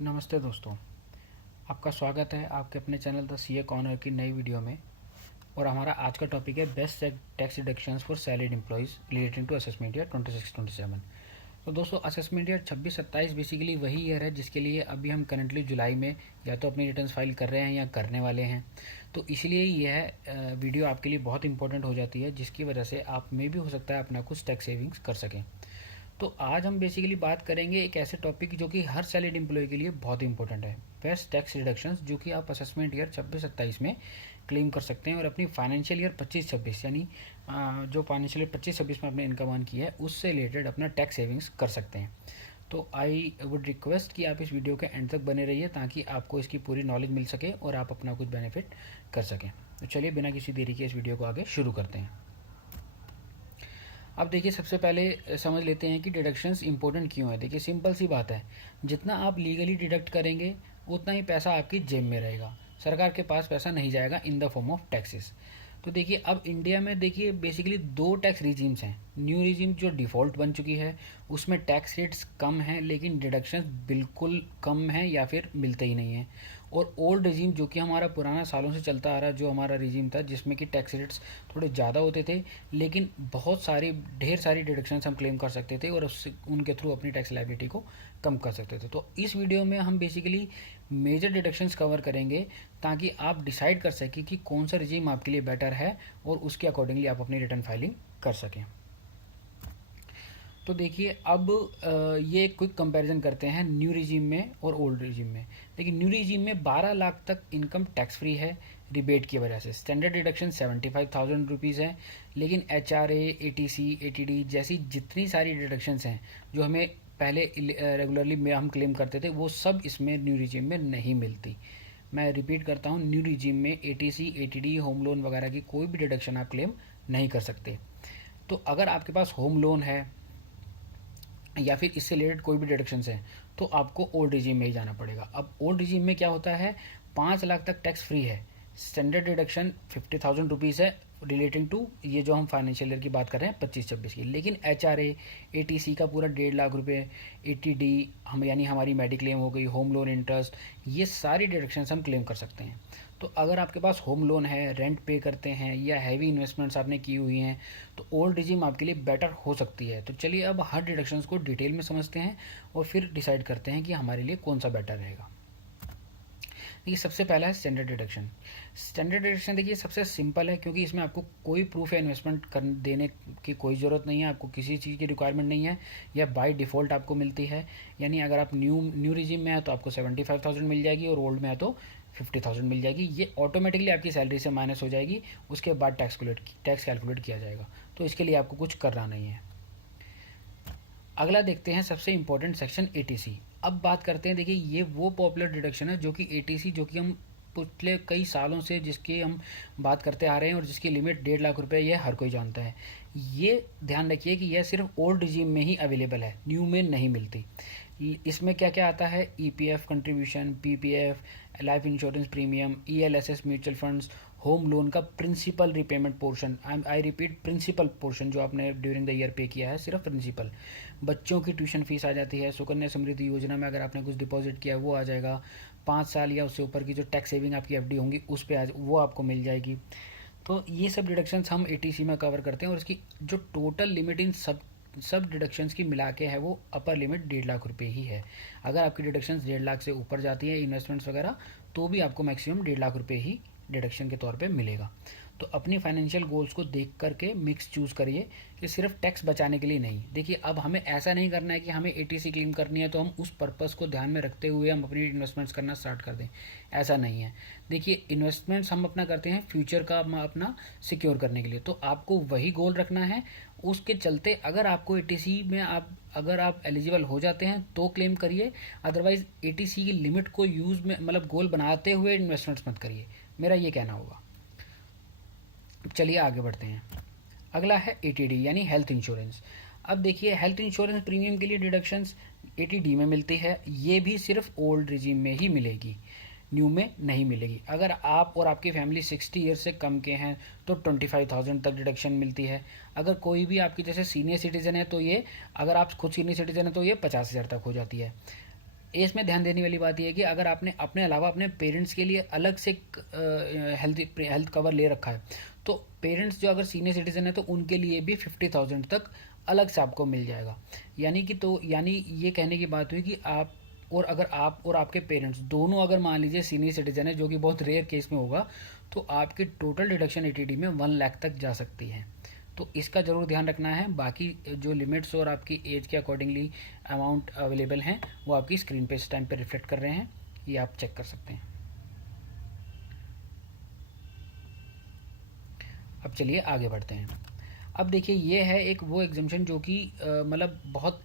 नमस्ते दोस्तों, आपका स्वागत है आपके अपने चैनल द सीए कॉर्नर की नई वीडियो में। और हमारा आज का टॉपिक है best tax deductions for salaried employees relating to assessment year 26-27। तो दोस्तों, असेसमेंट ईयर 26-27 बेसिकली वही ईयर है जिसके लिए अभी हम करंटली जुलाई में या तो अपनी रिटर्न्स फाइल कर रहे हैं या करने वाले हैं। तो इसलिए यह वीडियो आपके लिए बहुत इंपॉर्टेंट हो जाती है, जिसकी वजह से आप में भी हो सकता है अपना कुछ टैक्स सेविंग्स कर सकें। तो आज हम बेसिकली बात करेंगे एक ऐसे टॉपिक जो कि हर सैलरीड एम्प्लॉय के लिए बहुत इंपॉर्टेंट है, बेस्ट टैक्स रिडक्शंस, जो कि आप असेसमेंट ईयर 26-27 में क्लेम कर सकते हैं और अपनी फाइनेंशियल ईयर 25-26 यानी जो फाइनेंशियल ईयर 25-26 में आपने इनकम अर्न की है उससे रिलेटेड अपना टैक्स सेविंग्स कर सकते हैं। तो आई वुड रिक्वेस्ट कि आप इस वीडियो के एंड तक बने रहिए ताकि आपको इसकी पूरी नॉलेज मिल सके और आप अपना कुछ बेनिफिट कर सकें। तो चलिए बिना किसी देरी के इस वीडियो को आगे शुरू करते हैं। अब देखिए, सबसे पहले समझ लेते हैं कि डिडक्शंस इंपॉर्टेंट क्यों है। देखिए, सिंपल सी बात है, जितना आप लीगली डिडक्ट करेंगे उतना ही पैसा आपकी जेब में रहेगा, सरकार के पास पैसा नहीं जाएगा in the form of taxes. तो देखिए, अब इंडिया में देखिए बेसिकली दो टैक्स रिजीम्स हैं। न्यू रिजीम जो डिफ़ॉल्ट बन चुकी है उसमें टैक्स रेट्स कम हैं लेकिन डिडक्शंस बिल्कुल कम हैं या फिर मिलते ही नहीं हैं। और ओल्ड रिजीम जो कि हमारा पुराना सालों से चलता आ रहा जो हमारा रिजीम था, जिसमें कि टैक्स रेट्स थोड़े ज़्यादा होते थे लेकिन बहुत सारी ढेर सारी डिडक्शंस हम क्लेम कर सकते थे और उससे उनके थ्रू अपनी टैक्स लायबिलिटी को कम कर सकते थे। तो इस वीडियो में हम बेसिकली मेजर डिडक्शंस कवर करेंगे ताकि आप डिसाइड कर सकें कि कौन सा रिजीम आपके लिए बेटर है और उसके अकॉर्डिंगली आप अपनी रिटर्न फाइलिंग कर सकें। तो देखिए, अब ये क्विक कंपैरिजन करते हैं न्यू रिजीम में और ओल्ड रिजीम में। देखिए, न्यू रिजीम में 12 लाख तक इनकम टैक्स फ्री है रिबेट की वजह से। स्टैंडर्ड डिडक्शन 75,000 रुपीज़ है, लेकिन HRA, ATC, ATD जैसी जितनी सारी डिडक्शंस हैं जो हमें पहले रेगुलरली में हम क्लेम करते थे, वो सब इसमें न्यू रिजीम में नहीं मिलती। मैं रिपीट करता हूँ, न्यू रिजीम में ATC, ATD, होम लोन वगैरह की कोई भी डिडक्शन आप क्लेम नहीं कर सकते। तो अगर आपके पास होम लोन है या फिर इससे रिलेटेड कोई भी डिडक्शंस हैं तो आपको ओल्ड रिजीम में ही जाना पड़ेगा। अब ओल्ड रिजीम में क्या होता है, 5 लाख तक टैक्स फ्री है। स्टैंडर्ड डिडक्शन 50,000 रुपीज़ है रिलेटिंग टू ये जो हम फाइनेंशियल ईयर की बात कर रहे हैं 25-26 की। लेकिन HRA, ATC का पूरा 1.5 लाख रुपये, ATD हम यानी हमारी मेडिक्लेम हो गई, होम लोन इंटरेस्ट, ये सारी डिडक्शंस हम क्लेम कर सकते हैं। तो अगर आपके पास होम लोन है, रेंट पे करते हैं या हैवी इन्वेस्टमेंट्स आपने की हुई हैं तो ओल्ड रिजीम आपके लिए बेटर हो सकती है। तो चलिए अब हर डिडक्शंस को डिटेल में समझते हैं और फिर डिसाइड करते हैं कि हमारे लिए कौन सा बेटर रहेगा। देखिए, सबसे पहला है स्टैंडर्ड डिडक्शन। स्टैंडर्ड डिडक्शन देखिए सबसे सिंपल है क्योंकि इसमें आपको कोई प्रूफ या इन्वेस्टमेंट कर देने की कोई ज़रूरत नहीं है, आपको किसी चीज़ की रिक्वायरमेंट नहीं है, या बाय डिफ़ॉल्ट आपको मिलती है। यानी अगर आप न्यू रिजीम में है तो आपको 75,000 मिल जाएगी और ओल्ड में है तो 50,000 मिल जाएगी। ये ऑटोमेटिकली आपकी सैलरी से माइनस हो जाएगी, उसके बाद टैक्स कैलकुलेट किया जाएगा। तो इसके लिए आपको कुछ करना नहीं है। अगला देखते हैं सबसे इंपॉर्टेंट सेक्शन ATC। अब बात करते हैं, देखिए ये वो पॉपुलर डिडक्शन है जो कि ATC, जो कि हम पिछले कई सालों से जिसकी हम बात करते आ रहे हैं और जिसकी लिमिट 1.5 लाख रुपये ये हर कोई जानता है। ये ध्यान रखिए कि यह सिर्फ ओल्ड रिजीम में ही अवेलेबल है, न्यू में नहीं मिलती। इसमें क्या क्या आता है, EPF contribution, PPF, life insurance premium, ELSS mutual funds, home loan का principal repayment portion, I repeat principal portion जो आपने ड्यूरिंग द ईयर पे किया है, सिर्फ प्रिंसिपल। बच्चों की ट्यूशन फीस आ जाती है, सुकन्या समृद्धि योजना में अगर आपने कुछ डिपॉजिट किया है वो आ जाएगा, 5 साल या उससे ऊपर की जो टैक्स सेविंग आपकी FD होंगी उस पर वो आपको मिल जाएगी। तो ये सब डिडक्शंस हम ATC में कवर करते हैं और इसकी जो टोटल लिमिट इन सब डिडक्शंस की मिला के है वो अपर लिमिट 1.5 लाख रुपये ही है। अगर आपकी डिडक्शंस 1.5 लाख से ऊपर जाती है इन्वेस्टमेंट्स वगैरह तो भी आपको मैक्सिमम 1.5 लाख रुपये ही डिडक्शन के तौर पे मिलेगा। तो अपनी फाइनेंशियल गोल्स को देख करके मिक्स चूज़ करिए कि सिर्फ टैक्स बचाने के लिए नहीं। देखिए, अब हमें ऐसा नहीं करना है कि हमें ATC क्लेम करनी है तो हम उस पर्पस को ध्यान में रखते हुए हम अपनी इन्वेस्टमेंट्स करना स्टार्ट कर दें, ऐसा नहीं है। देखिए, इन्वेस्टमेंट्स हम अपना करते हैं फ्यूचर का अपना सिक्योर करने के लिए, तो आपको वही गोल रखना है। उसके चलते अगर आपको ATC में अगर आप एलिजिबल हो जाते हैं तो क्लेम करिए, अदरवाइज ATC की लिमिट को यूज़ में मतलब गोल बनाते हुए इन्वेस्टमेंट्स मत करिए, मेरा ये कहना होगा। चलिए आगे बढ़ते हैं। अगला है ATD यानी हेल्थ इंश्योरेंस। अब देखिए, हेल्थ इंश्योरेंस प्रीमियम के लिए डिडक्शंस ATD में मिलती है, ये भी सिर्फ ओल्ड रिजीम में ही मिलेगी, न्यू में नहीं मिलेगी। अगर आप और आपकी फैमिली 60 ईयर से कम के हैं तो 25,000 तक डिडक्शन मिलती है। अगर कोई भी आपकी जैसे सीनियर सिटीज़न है तो ये, अगर आप खुद सीनियर सिटीज़न है तो ये 50,000 तक हो जाती है। इसमें ध्यान देने वाली बात यह है कि अगर आपने अपने अलावा अपने पेरेंट्स के लिए अलग से हेल्थ कवर ले रखा है, तो पेरेंट्स जो अगर सीनियर सिटीजन है तो उनके लिए भी 50,000 तक अलग से आपको मिल जाएगा। यानी ये कहने की बात हुई कि आप और अगर आप और आपके पेरेंट्स दोनों अगर मान लीजिए सीनियर सिटीजन है, जो कि बहुत रेयर केस में होगा, तो आपकी टोटल डिडक्शन एटीडी में 1 लाख तक जा सकती है। तो इसका ज़रूर ध्यान रखना है। बाकी जो लिमिट्स और आपकी एज के अकॉर्डिंगली अमाउंट अवेलेबल हैं वो आपकी स्क्रीन पे इस टाइम पे रिफ्लेक्ट कर रहे हैं, ये आप चेक कर सकते हैं। अब चलिए आगे बढ़ते हैं। अब देखिए ये है एक वो एग्जामेशन जो कि मतलब बहुत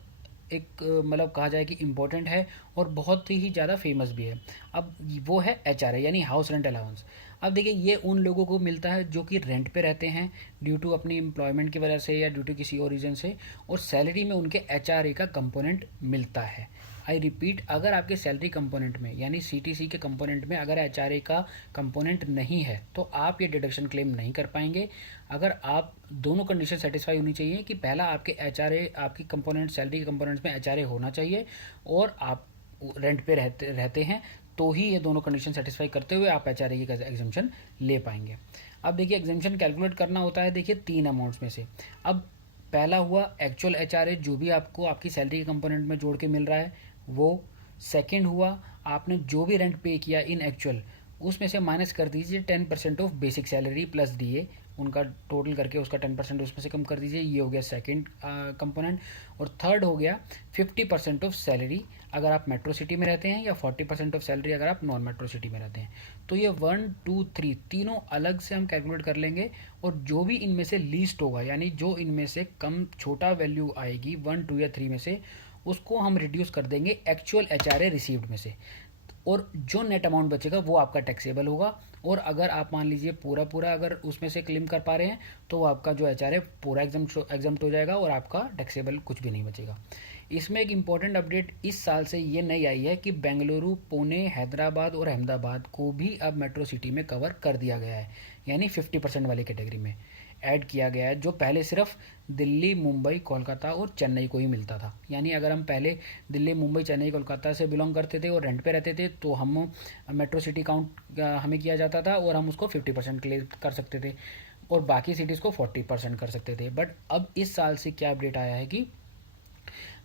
एक मतलब कहा जाए कि इम्पोर्टेंट है और बहुत ही ज़्यादा फेमस भी है। अब वो है HRA यानी हाउस रेंट अलाउंस। अब देखिए ये उन लोगों को मिलता है जो कि रेंट पे रहते हैं ड्यू टू अपनी एम्प्लॉयमेंट की वजह से या ड्यू टू किसी और रीज़न से, और सैलरी में उनके HRA का कंपोनेंट मिलता है। आई रिपीट, अगर आपके सैलरी कंपोनेंट में यानी CTC के कंपोनेंट में अगर HRA का कंपोनेंट नहीं है तो आप ये डिडक्शन क्लेम नहीं कर पाएंगे। अगर आप दोनों कंडीशन सेटिस्फाई होनी चाहिए कि पहला आपके HRA आपकी कंपोनेंट सैलरी के कंपोनेंट्स में HRA होना चाहिए और आप रेंट पे रहते हैं, तो ही ये दोनों कंडीशन सेटिस्फाई करते हुए आप HRA की एग्जाम्पशन ले पाएंगे। अब देखिए एग्जाम्पशन कैलकुलेट करना होता है देखिए 3 अमाउंट्स में से। अब पहला हुआ एक्चुअल HRA जो भी आपको आपकी सैलरी के कंपोनेंट में जोड़ के मिल रहा है वो। सेकंड हुआ आपने जो भी रेंट पे किया इन एक्चुअल, उसमें से माइनस कर दीजिए 10% of basic salary plus DA, उनका टोटल करके उसका 10% उसमें से कम कर दीजिए, ये हो गया सेकंड कंपोनेंट। और थर्ड हो गया 50% ऑफ सैलरी अगर आप मेट्रो सिटी में रहते हैं या 40% ऑफ सैलरी अगर आप नॉन मेट्रो सिटी में रहते हैं। तो ये 1 2 3 तीनों अलग से हम कैलकुलेट कर लेंगे, और जो भी इनमें से लीस्ट होगा यानी जो इनमें से कम छोटा वैल्यू आएगी 1 2 या 3 में से, उसको हम रिड्यूस कर देंगे एक्चुअल HRA रिसीव्ड में से, और जो नेट अमाउंट बचेगा वो आपका टैक्सेबल होगा। और अगर आप मान लीजिए पूरा पूरा अगर उसमें से क्लेम कर पा रहे हैं तो वो आपका जो HRA पूरा एग्जम्प्ट हो जाएगा और आपका टैक्सेबल कुछ भी नहीं बचेगा। इसमें एक इम्पॉर्टेंट अपडेट इस साल से ये नई आई है कि बेंगलुरु, पुणे, हैदराबाद और अहमदाबाद को भी अब मेट्रो सिटी में कवर कर दिया गया है, यानी 50% वाली कैटेगरी में ऐड किया गया है, जो पहले सिर्फ दिल्ली, मुंबई, कोलकाता और चेन्नई को ही मिलता था। यानी अगर हम पहले दिल्ली, मुंबई, चेन्नई, कोलकाता से बिलोंग करते थे और रेंट पे रहते थे तो हम मेट्रो सिटी काउंट हमें किया जाता था और हम उसको 50% क्लेम कर सकते थे और बाकी सिटीज़ को 40% कर सकते थे। बट अब इस साल से क्या अपडेट आया है कि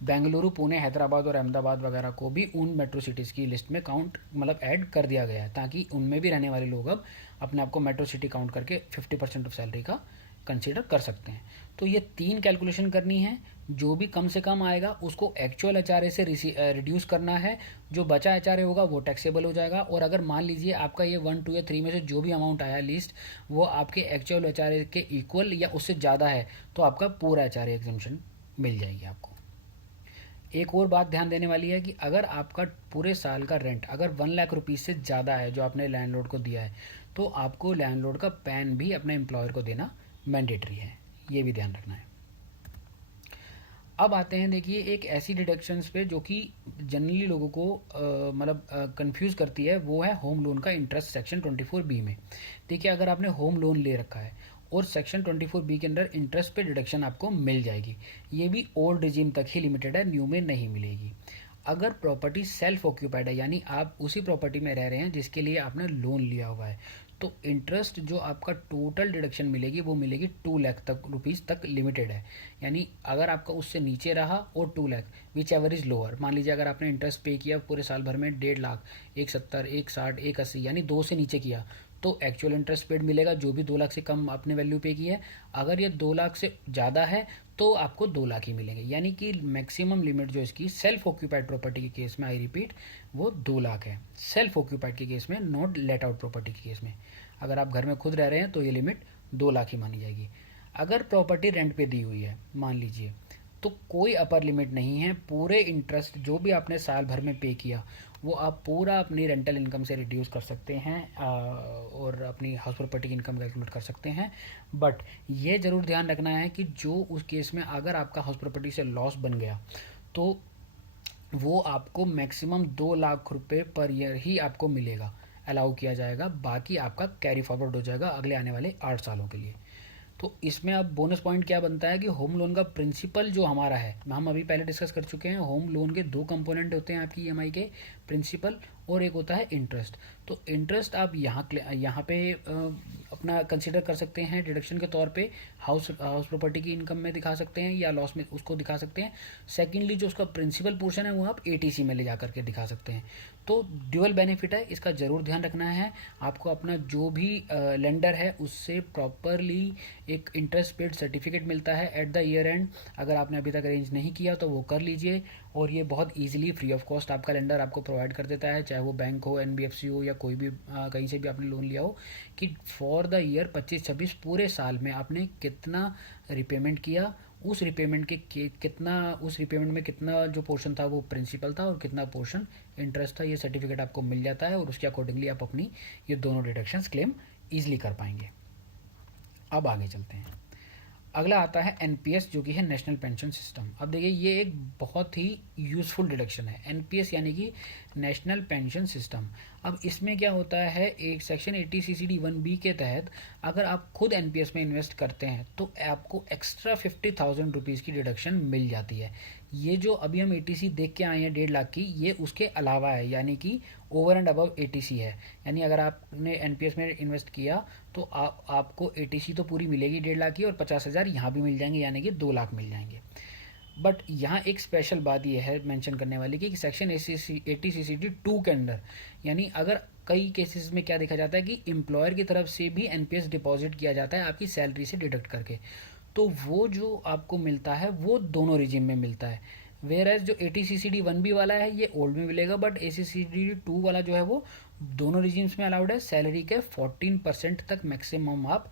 बेंगलुरु, पुणे, हैदराबाद और अहमदाबाद वगैरह को भी उन मेट्रो सिटीज़ की लिस्ट में काउंट मतलब ऐड कर दिया गया है, ताकि उनमें भी रहने वाले लोग अब अपने आप को मेट्रो सिटी काउंट करके 50% ऑफ सैलरी का कंसीडर कर सकते हैं। तो ये 3 कैलकुलेशन करनी है, जो भी कम से कम आएगा उसको एक्चुअल HRA से रिड्यूस करना है, जो बचा HRA होगा वो टैक्सेबल हो जाएगा। और अगर मान लीजिए आपका ये 1 2 या 3 में से जो भी अमाउंट आया लिस्ट वो आपके एक्चुअल HRA के इक्वल या उससे ज़्यादा है तो आपका पूरा HRA एग्जम्पशन मिल जाएगी आपको। एक और बात ध्यान देने वाली है कि अगर आपका पूरे साल का रेंट अगर 1 लाख रुपीज़ से ज़्यादा है जो आपने लैंडलॉर्ड को दिया है, तो आपको लैंडलॉर्ड का पैन भी अपने एम्प्लॉयर को देना मैंडेटरी है, ये भी ध्यान रखना है। अब आते हैं देखिए एक ऐसी डिडक्शंस पे जो कि जनरली लोगों को मतलब कंफ्यूज करती है, वो है होम लोन का इंटरेस्ट सेक्शन 24B में। देखिए अगर आपने होम लोन ले रखा है और सेक्शन 24B के अंदर इंटरेस्ट पे डिडक्शन आपको मिल जाएगी, ये भी ओल्ड रिजीम तक ही लिमिटेड है, न्यू में नहीं मिलेगी। अगर प्रॉपर्टी सेल्फ ऑक्यूपाइड है यानी आप उसी प्रॉपर्टी में रह रहे हैं जिसके लिए आपने लोन लिया हुआ है, तो इंटरेस्ट जो आपका टोटल डिडक्शन मिलेगी वो मिलेगी 2 लाख तक रुपीज़ तक लिमिटेड है। यानी अगर आपका उससे नीचे रहा और 2 lakh which ever is lower, मान लीजिए अगर आपने इंटरेस्ट पे किया पूरे साल भर में 1.5 लाख, 170, 160, 180 यानी 2 से नीचे किया, तो एक्चुअल इंटरेस्ट पेड मिलेगा जो भी 2 लाख से कम आपने वैल्यू पे की है। अगर ये 2 लाख से ज़्यादा है तो आपको 2 लाख ही मिलेंगे। यानी कि मैक्सिमम लिमिट जो इसकी सेल्फ ऑक्यूपाइड प्रॉपर्टी के केस में, आई रिपीट, वो 2 लाख है। सेल्फ ऑक्यूपाइड के केस में, नॉट लेट आउट प्रॉपर्टी के केस में। अगर आप घर में खुद रह रहे हैं तो ये लिमिट 2 लाख ही मानी जाएगी। अगर प्रॉपर्टी रेंट पे दी हुई है मान लीजिए, तो कोई अपर लिमिट नहीं है, पूरे इंटरेस्ट जो भी आपने साल भर में पे किया वो आप पूरा अपनी रेंटल इनकम से रिड्यूस कर सकते हैं और अपनी हाउस प्रॉपर्टी की इनकम कैलकुलेट कर सकते हैं। बट ये ज़रूर ध्यान रखना है कि जो उस केस में अगर आपका हाउस प्रॉपर्टी से लॉस बन गया तो वो आपको मैक्सिमम 2 लाख रुपए पर ईयर ही आपको मिलेगा, अलाउ किया जाएगा, बाकी आपका कैरी फॉरवर्ड हो जाएगा अगले आने वाले 8 सालों के लिए। तो इसमें अब बोनस पॉइंट क्या बनता है कि होम लोन का प्रिंसिपल जो हमारा है, हम अभी पहले डिस्कस कर चुके हैं, होम लोन के दो कंपोनेंट होते हैं आपकी ईएमआई के, प्रिंसिपल और एक होता है इंटरेस्ट। तो इंटरेस्ट आप यहाँ पे अपना कंसिडर कर सकते हैं डिडक्शन के तौर पे, हाउस प्रॉपर्टी की इनकम में दिखा सकते हैं या लॉस में उसको दिखा सकते हैं। सेकेंडली जो उसका प्रिंसिपल पोर्शन है वो आप एटीसी में ले जा करके दिखा सकते हैं। तो ड्यूअल बेनिफिट है, इसका ज़रूर ध्यान रखना है आपको। अपना जो भी लेंडर है उससे प्रॉपरली एक इंटरेस्ट पेड सर्टिफिकेट मिलता है एट द ईयर एंड। अगर आपने अभी तक अरेंज नहीं किया तो वो कर लीजिए, और ये बहुत इजीली फ्री ऑफ कॉस्ट आपका लेंडर आपको प्रोवाइड कर देता है, चाहे वो बैंक हो, एनबीएफसी हो या कोई भी कहीं से भी आपने लोन लिया हो, कि फॉर द ईयर 25-26 पूरे साल में आपने कितना रिपेमेंट किया, उस रिपेमेंट कितना, उस रिपेमेंट में कितना जो पोर्शन था वो प्रिंसिपल था और कितना पोर्शन इंटरेस्ट था, ये सर्टिफिकेट आपको मिल जाता है और उसके अकॉर्डिंगली आप अपनी ये दोनों डिडक्शंस क्लेम ईजिली कर पाएंगे। अब आगे चलते हैं। अगला आता है एनपीएस, जो कि है नेशनल पेंशन सिस्टम। अब देखिए ये एक बहुत ही यूज़फुल डिडक्शन है, एनपीएस यानी कि नेशनल पेंशन सिस्टम। अब इसमें क्या होता है, एक सेक्शन 80 सीसीडी 1B के तहत अगर आप खुद एनपीएस में इन्वेस्ट करते हैं तो आपको एक्स्ट्रा 50,000 रुपीज़ की डिडक्शन मिल जाती है। ये जो अभी हम एटीसी देख के आए हैं 1.5 लाख की, ये उसके अलावा है, यानी कि ओवर एंड अबव एटीसी है। यानी अगर आपने एनपीएस में इन्वेस्ट किया तो आपको एटीसी तो पूरी मिलेगी 1.5 लाख की, और 50,000 यहाँ भी मिल जाएंगे, यानी कि 2 लाख मिल जाएंगे। बट यहाँ एक स्पेशल बात यह है मेंशन करने वाली कि सेक्शन 80 सीसीडी 2 के अंडर, यानी अगर कई केसेस में क्या देखा जाता है कि एम्प्लॉयर की तरफ से भी एनपीएस डिपॉजिट किया जाता है आपकी सैलरी से डिडक्ट करके, तो वो जो आपको मिलता है वो दोनों रिजिम में मिलता है। वेयर एज जो 80 सीसीडी 1B वाला है ये ओल्ड में मिलेगा, बट ACCD 2 वाला जो है वो दोनों रिजिम्स में अलाउड है। सैलरी के 14% तक मैक्सिमम आप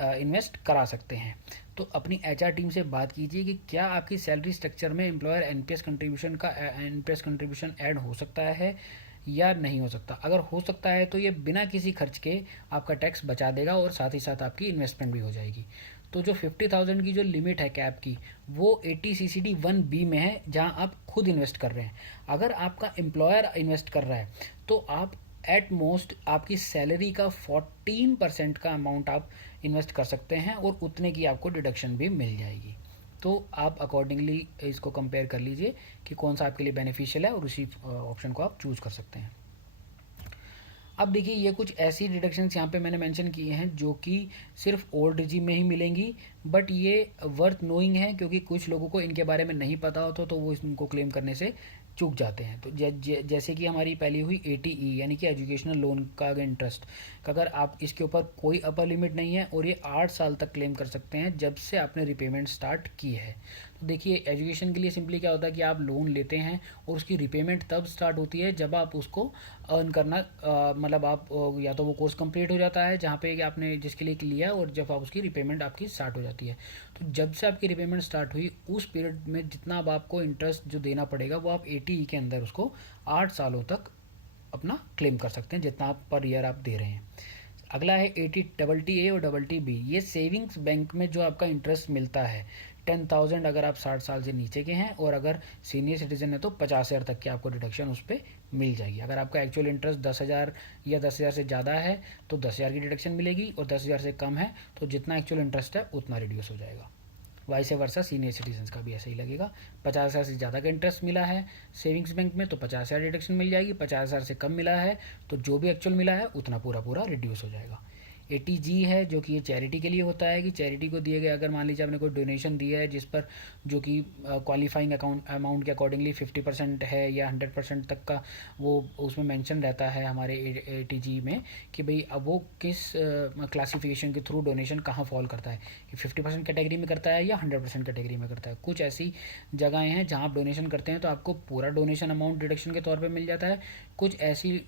इन्वेस्ट करा सकते हैं। तो अपनी एचआर टीम से बात कीजिए कि क्या आपकी सैलरी स्ट्रक्चर में एम्प्लॉयर एनपीएस कंट्रीब्यूशन ऐड हो सकता है या नहीं हो सकता। अगर हो सकता है तो ये बिना किसी खर्च के आपका टैक्स बचा देगा और साथ ही साथ आपकी इन्वेस्टमेंट भी हो जाएगी। तो जो 50,000 की जो लिमिट है कैप की, वो 80 सीसीडी 1B में है, जहां आप खुद इन्वेस्ट कर रहे हैं। अगर आपका एम्प्लॉयर इन्वेस्ट कर रहा है तो आप एट मोस्ट आपकी सैलरी का 14% का अमाउंट आप इन्वेस्ट कर सकते हैं और उतने की आपको डिडक्शन भी मिल जाएगी। तो आप अकॉर्डिंगली इसको कंपेयर कर लीजिए कि कौन सा आपके लिए बेनिफिशियल है और उसी ऑप्शन को आप चूज़ कर सकते हैं। अब देखिए ये कुछ ऐसी डिडक्शंस यहाँ पे मैंने मेंशन किए हैं जो कि सिर्फ ओल्ड रिजीम में ही मिलेंगी, बट ये वर्थ नोइंग है क्योंकि कुछ लोगों को इनके बारे में नहीं पता होता तो वो इनको क्लेम करने से चूक जाते हैं। तो जैसे कि हमारी पहली हुई ATE यानी कि एजुकेशनल लोन का इंटरेस्ट, अगर आप इसके ऊपर कोई अपर लिमिट नहीं है और ये 8 साल तक क्लेम कर सकते हैं जब से आपने रिपेमेंट स्टार्ट की है। तो देखिए एजुकेशन के लिए सिंपली क्या होता है कि आप लोन लेते हैं और उसकी रिपेमेंट तब स्टार्ट होती है जब आप उसको अर्न करना मतलब आप या तो वो कोर्स कंप्लीट हो जाता है जहाँ पे आपने जिसके लिए लिया, और जब आप उसकी रिपेमेंट आपकी स्टार्ट हो जाती है। तो जब से आपकी रिपेमेंट स्टार्ट हुई उस पीरियड में जितना अब आपको इंटरेस्ट जो देना पड़ेगा वो आप ATE के अंदर उसको 8 सालों तक अपना क्लेम कर सकते हैं जितना आप पर ईयर आप दे रहे हैं। अगला है ATTA और TTB। ये सेविंग्स बैंक में जो आपका इंटरेस्ट मिलता है 10,000 अगर आप 60 साल से नीचे के हैं, और अगर सीनियर सिटीजन है तो 50,000 तक की आपको डिडक्शन उस पर मिल जाएगी। अगर आपका एक्चुअल इंटरेस्ट 10,000 या 10,000 से ज़्यादा है तो 10,000 की डिडक्शन मिलेगी, और 10,000 से कम है तो जितना एक्चुअल इंटरेस्ट है उतना रिड्यूस हो जाएगा। वाइस वर्सा सीनियर सिटीजन्स का भी ऐसा ही लगेगा। 50,000 से ज़्यादा का इंटरेस्ट मिला है सेविंग्स बैंक में तो 50,000 डिडक्शन मिल जाएगी, 50,000 से कम मिला है तो जो भी एक्चुअल मिला है उतना पूरा पूरा रिड्यूस हो जाएगा। ATG है जो कि ये चैरिटी के लिए होता है कि चैरिटी को दिए गए, अगर मान लीजिए आपने कोई डोनेशन दिया है जिस पर जो कि क्वालिफाइंग अमाउंट के अकॉर्डिंगली 50% है या 100% तक का वो उसमें मेंशन रहता है हमारे ATG में कि भाई अब वो किस क्लासिफिकेशन के थ्रू डोनेशन कहाँ फॉल करता है, कि 50% कैटेगरी में करता है या 100% कैटेगरी में करता है। कुछ ऐसी जगहें हैं जहाँ आप डोनेशन करते हैं तो आपको पूरा डोनेशन अमाउंट डिडक्शन के तौर पर मिल जाता है। कुछ ऐसी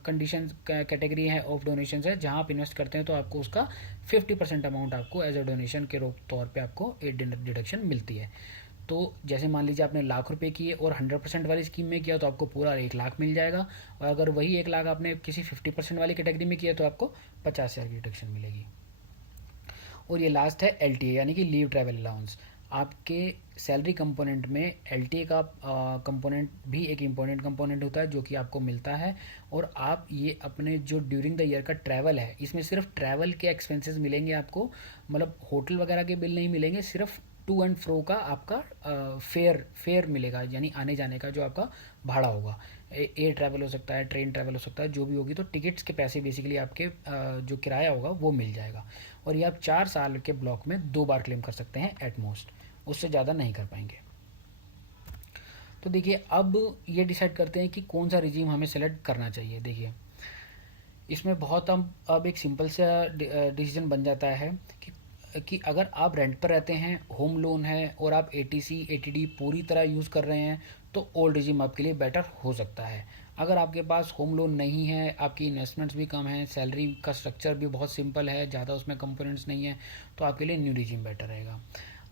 कंडीशन कैटेगरी है ऑफ डोनेशन है जहाँ आप इन्वेस्ट करते हैं तो आपको उसका 50% अमाउंट आपको एज ए डोनेशन के तौर पे आपको एक डिडक्शन मिलती है। तो जैसे मान लीजिए आपने ₹1,00,000 किए और 100% वाली स्कीम में किया तो आपको पूरा 1,00,000 मिल जाएगा, और अगर वही 1,00,000 आपने किसी 50% वाली कैटेगरी में किया तो आपको 50,000 की डिडक्शन मिलेगी। और ये लास्ट है LTA यानी कि लीव ट्रैवल अलाउंस। आपके सैलरी कंपोनेंट में एलटीए का कंपोनेंट भी एक इम्पोर्टेंट कंपोनेंट होता है जो कि आपको मिलता है। और आप ये अपने जो ड्यूरिंग द ईयर का ट्रैवल है, इसमें सिर्फ ट्रैवल के एक्सपेंसेस मिलेंगे आपको, मतलब होटल वगैरह के बिल नहीं मिलेंगे, सिर्फ टू एंड फ्रो का आपका फेयर मिलेगा, यानी आने जाने का जो आपका भाड़ा होगा। एयर ट्रैवल हो सकता है, ट्रेन ट्रैवल हो सकता है, जो भी होगी, तो टिकट्स के पैसे बेसिकली आपके जो किराया होगा वो मिल जाएगा। और ये आप 4 साल के ब्लॉक में 2 बार क्लेम कर सकते हैं एट मोस्ट, उससे ज़्यादा नहीं कर पाएंगे। तो देखिए अब ये डिसाइड करते हैं कि कौन सा रिजीम हमें सेलेक्ट करना चाहिए। देखिए इसमें बहुत अब एक सिंपल सा डिसीजन बन जाता है कि अगर आप रेंट पर रहते हैं, होम लोन है और आप एटीसी एटीडी पूरी तरह यूज़ कर रहे हैं, तो ओल्ड रिजीम आपके लिए बेटर हो सकता है। अगर आपके पास होम लोन नहीं है, आपकी इन्वेस्टमेंट्स भी कम हैं, सैलरी का स्ट्रक्चर भी बहुत सिंपल है, ज़्यादा उसमें कंपोनेंट्स नहीं है, तो आपके लिए न्यू रिजीम बेटर रहेगा।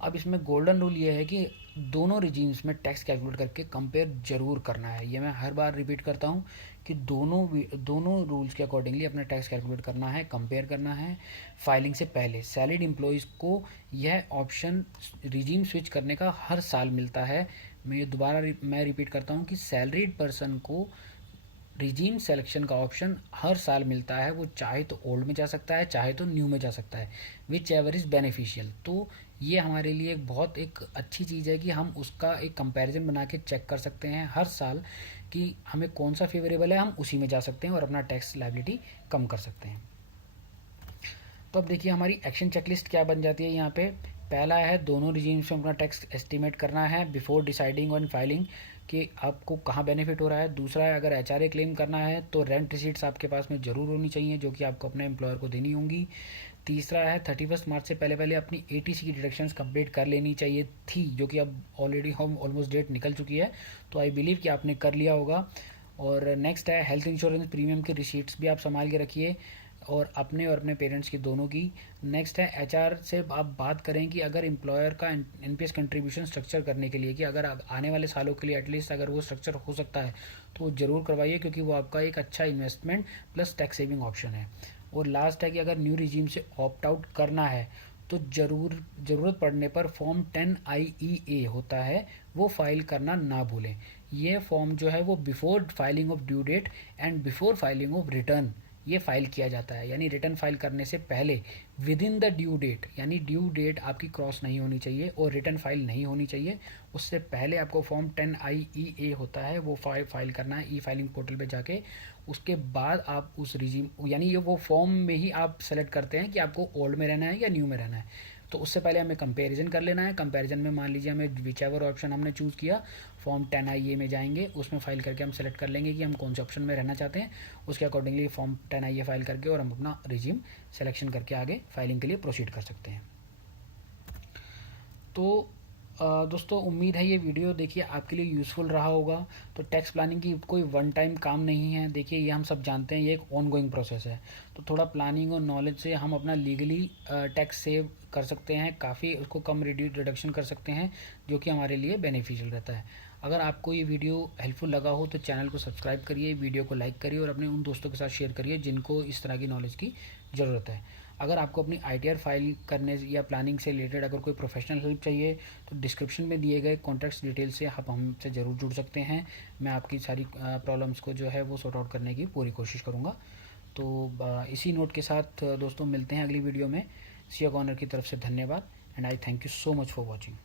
अब इसमें गोल्डन रूल ये है कि दोनों रिजीम्स में टैक्स कैलकुलेट करके कंपेयर ज़रूर करना है। ये मैं हर बार रिपीट करता हूँ कि दोनों रूल्स के अकॉर्डिंगली अपना टैक्स कैलकुलेट करना है, कंपेयर करना है। फाइलिंग से पहले सैलरीड एम्प्लॉयज़ को यह ऑप्शन रिजीम स्विच करने का हर साल मिलता है। मैं रिपीट करता हूँ कि सैलरीड पर्सन को रिजीम सेलेक्शन का ऑप्शन हर साल मिलता है। वो चाहे तो ओल्ड में जा सकता है, चाहे तो न्यू में जा सकता है, विच एवर इज़ बेनिफिशियल। तो ये हमारे लिए एक अच्छी चीज़ है कि हम उसका एक कंपैरिजन बना के चेक कर सकते हैं हर साल कि हमें कौन सा फेवरेबल है, हम उसी में जा सकते हैं और अपना टैक्स लायबिलिटी कम कर सकते हैं। तो अब देखिए हमारी एक्शन चेकलिस्ट क्या बन जाती है यहाँ पे। पहला है दोनों रिजीम्स में अपना टैक्स एस्टिमेट करना है बिफोर डिसाइडिंग ऑन फाइलिंग कि आपको कहाँ बेनिफिट हो रहा है। दूसरा है अगर एचआरए क्लेम करना है तो रेंट रिसीट्स आपके पास में ज़रूर होनी चाहिए जो कि आपको अपने एम्प्लॉयर को देनी होंगी। तीसरा है 31 मार्च से पहले पहले अपनी एटीसी की डिडक्शंस कंप्लीट कर लेनी चाहिए थी, जो कि अब ऑलरेडी हम ऑलमोस्ट डेट निकल चुकी है, तो आई बिलीव कि आपने कर लिया होगा। और नेक्स्ट है हेल्थ इंश्योरेंस प्रीमियम की रिसीट्स भी आप संभाल के रखिए, और अपने पेरेंट्स की दोनों की। नेक्स्ट है एचआर से आप बात करें कि अगर एम्प्लॉयर का एनपीएस कंट्रीब्यूशन स्ट्रक्चर करने के लिए कि अगर आने वाले सालों के लिए एटलीस्ट अगर वो स्ट्रक्चर हो सकता है तो वो ज़रूर करवाइए, क्योंकि वो आपका एक अच्छा investment plus tax saving option है। और लास्ट है कि अगर न्यू रिजीम से ऑप्ट आउट करना है तो ज़रूरत पड़ने पर फॉर्म 10IEA होता है, वो फाइल करना ना भूलें। ये फॉर्म जो है वो before filing of due date and before filing of return ये फाइल किया जाता है, यानी रिटर्न फाइल करने से पहले within the due date, यानी ड्यू डेट आपकी क्रॉस नहीं होनी चाहिए और रिटर्न फाइल नहीं होनी चाहिए, उससे पहले आपको फॉर्म 10IEA होता है वो फाइल करना है ई फाइलिंग पोर्टल पे जाके। उसके बाद आप उस रिजीम, यानी ये वो फॉर्म में ही आप सेलेक्ट करते हैं कि आपको ओल्ड में रहना है या न्यू में रहना है। तो उससे पहले हमें कंपैरिजन कर लेना है। कंपैरिजन में मान लीजिए हमें विच एवर ऑप्शन हमने चूज़ किया, फॉर्म 10IE में जाएंगे, उसमें फाइल करके हम सेलेक्ट कर लेंगे कि हम कौन से ऑप्शन में रहना चाहते हैं। उसके अकॉर्डिंगली फॉर्म 10IE फाइल करके और हम अपना रिजीम सेलेक्शन करके आगे फाइलिंग के लिए प्रोसीड कर सकते हैं। तो दोस्तों उम्मीद है ये वीडियो देखिए आपके लिए यूज़फुल रहा होगा। तो टैक्स प्लानिंग की कोई वन टाइम काम नहीं है, देखिए ये हम सब जानते हैं, ये एक ऑन गोइंग प्रोसेस है। तो थोड़ा प्लानिंग और नॉलेज से हम अपना लीगली टैक्स सेव कर सकते हैं, काफ़ी उसको कम रिडक्शन कर सकते हैं, जो कि हमारे लिए बेनिफिशियल रहता है। अगर आपको ये वीडियो हेल्पफुल लगा हो तो चैनल को सब्सक्राइब करिए, वीडियो को लाइक करिए और अपने उन दोस्तों के साथ शेयर करिए जिनको इस तरह की नॉलेज की ज़रूरत है। अगर आपको अपनी ITR फाइल करने या प्लानिंग से रिलेटेड अगर कोई प्रोफेशनल हेल्प चाहिए तो डिस्क्रिप्शन में दिए गए कॉन्टैक्ट डिटेल से आप हमसे ज़रूर जुड़ सकते हैं। मैं आपकी सारी प्रॉब्लम्स को जो है वो सॉर्ट आउट करने की पूरी कोशिश करूँगा। तो इसी नोट के साथ दोस्तों मिलते हैं अगली वीडियो में। सिया कॉर्नर की तरफ से धन्यवाद and I thank you so much for watching.